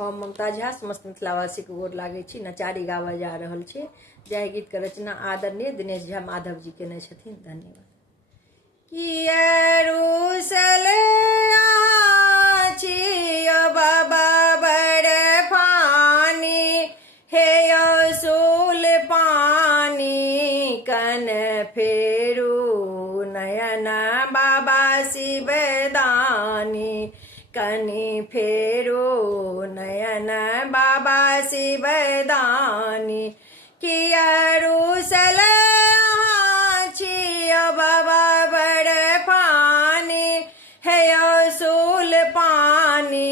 हम ममता झा समस्त मिथिलावासी को गोर लागे छी। नचारी गावा जा रहल छी। जय गीत के रचना आदरणीय दिनेश झा माधव जी केने छथिन। धन्यवाद। रुसल बाबा बड़ फानी हे असूल पानी कन फेरू नयन बाबा शिवदानी कनि फेरो नयन बाबा शिवदानी किया रुसल बाबा बड़ फानी है असूल पानी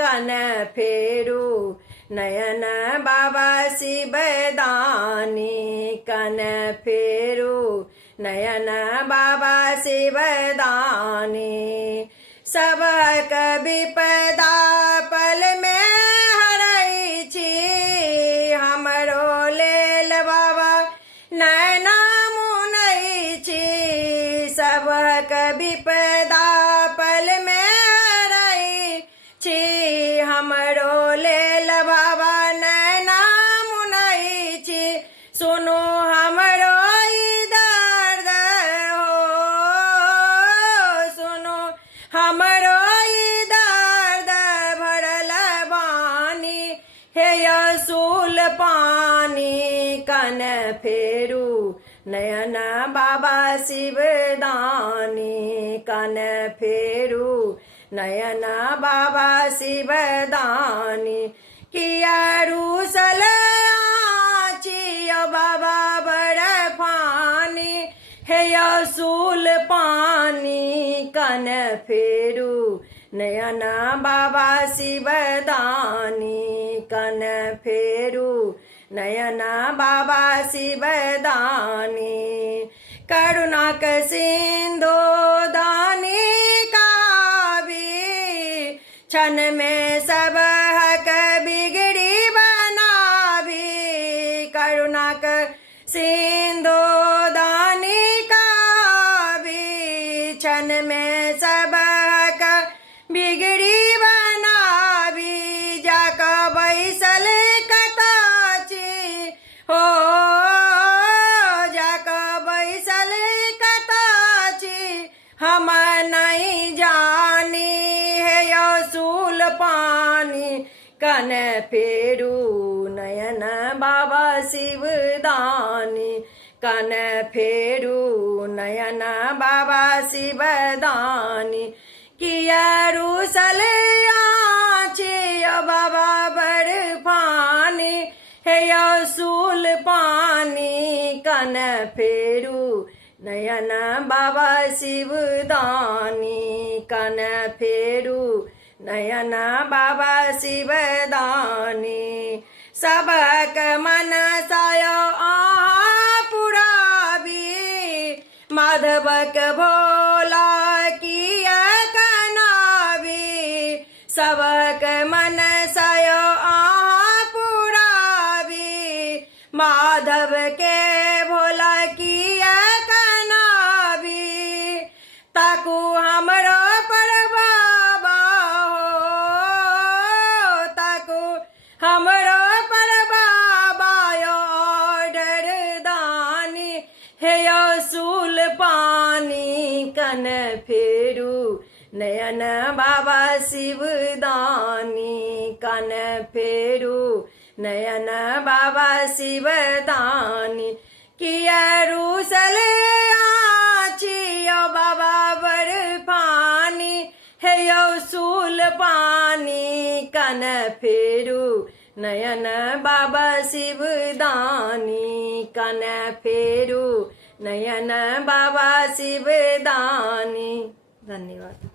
कन फेरू नयन बाबा शिवदानी कन फेरू नयन बाबा शिवदानी सबक विपदा पल में हरै छी हमरो लेल बाबा नैना मुनै छी सबक विपदा पल में हरै छी हमरो लेल बाबा नैना मुनै छी सुनो हमरो दर्द हो सुनो हमरो दर्द भरल बानी हे असूल पानी कन फेरू नयन बाबा शिवदानी कन फेरू नयन बाबा शिवदानी किया रुसल बाबा बड़ फानी हे असूल पानी कन फेरू नयन बाबा शिवदानी कन फेरू नयन बाबा शिवदानी करुणाक सिंधु दानी कावी क्षण में सब हक बिगड़ी बनावी करुणाक सिंधु दानी कावी क्षण में सब हक बिगड़ी बनावी जाक बैसल कताची हो जाक बैसल कताची हम नहीं जानी है असूल पानी कन फेरू नयन बाबा शिवदानी कन फेरू नयन बाबा शिवदानी किया रुसल बाबा बड़ फानी हे असूल पानी कन फेरू नयन बाबा शिवदानी कन फेरू नयन बाबा शिवदानी सबक मन सायो पुराबी माधवक भोला किया कनाबी सबक मन सायो पुराबी माधव के भोला किया कनाबी ताकू हमरो पर बाबा हो ताकू हमरो पर बाबा डर दानी हे असूल पानी कन फेरू नयन बाबा शिवदानी कन फेरू नयन बाबा शिवदानी किया रुसल बाबा बड़ फानी हे असूल पानी कन फेरू नयन बाबा शिवदानी कन फेरू नयन बाबा शिवदानी। धन्यवाद।